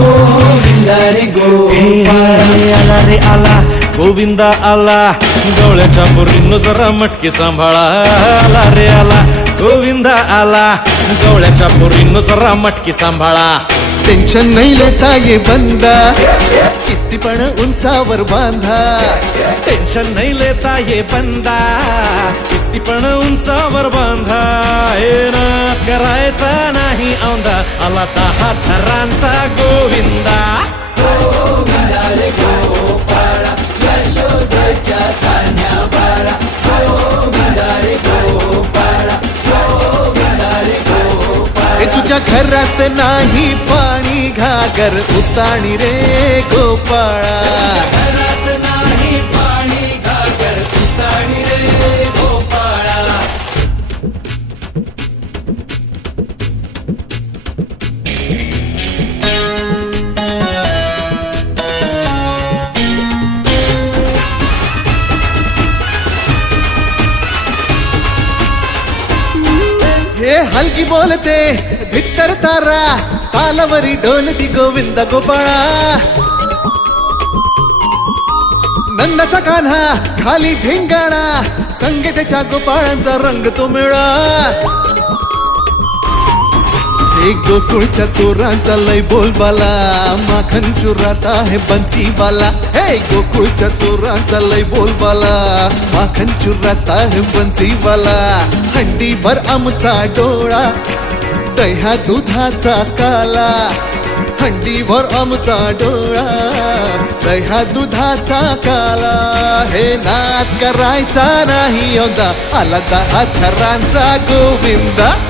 गोविंदा रे आला रे आला गोविंदा आला. डोळ्याच्या बोरीनं जरा मटकी सांभाळा. आला रे आला गोविंदा आला. गवळ्याच्या बोरीनं जरा मटकी सांभाळा. टेन्शन नाही लेता ये बंदा. किती पण उंचावर बांधा. टेन्शन नाही लेता ये बंदा. किती पण उंचावर बांधा. हे ना करायचा नाही औंदा आला दहा थरांचा गोविंदा. हे तुझ्या घरात नाही पाणी घागर उताणी रे गोपाळा. हलकी बोलते भित्तर तारा तालावरी डोलती गोविंद गोपाळा. नंदाचा कान्हा खाली धिंगाणा संगीताच्या गोपाळांचा रंग तो मिळा. हे गोकुळच्या चोरांचा लय बोलबाला माखन चुरात आहे बन्सीवाला हे गोकुळच्या चोरांचा लय बोलबाला माखन चुरात आहे बन्सीवाला हंडीभर आमचा डोळा दह्या दुधाचा काला. हंडीभर आमचा डोळा दह्या दुधाचा काला. हे नाद करायचा नाही यंदा. आला दहा थरांचा गोविंदा.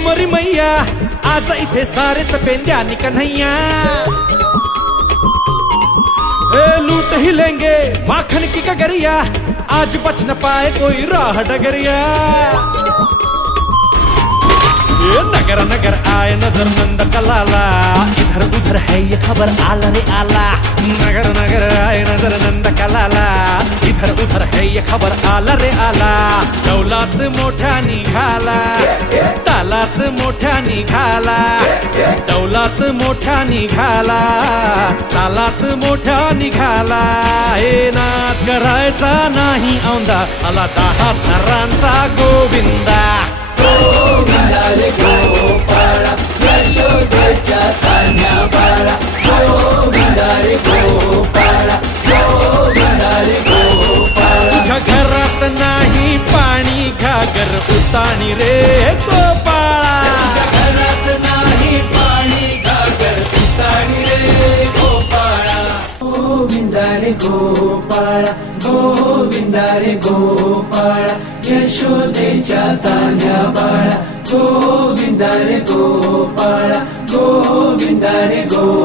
मरी मैया आज इथे सारेच पेंद्यानी कन्हैया हे लूट ही लेंगे माखन की गगरिया आज बच न पाए कोई राह डगरिया. ये नगर नगर आए नजर नंद कलाला इधर उधर है ये खबर आला रे आला. नगर नगर आए नजर नंद कलाला इधर उधर है ये खबर आला रे आला. दौलात मोठ्या निघाला. डौलात मोठ्या निघाला. डौलात मोठ्या निघाला. तालात मोठ्या निघाला. हे नाद करायचा नाही औंदा. आला दहा थरांचा गोविंदा. तुझ्या घरात नाही पाणी घागर उताणी रे. यशोदेच्या तान्या बाळा गोविंदा रे गोपाळा गोविंदा रे गो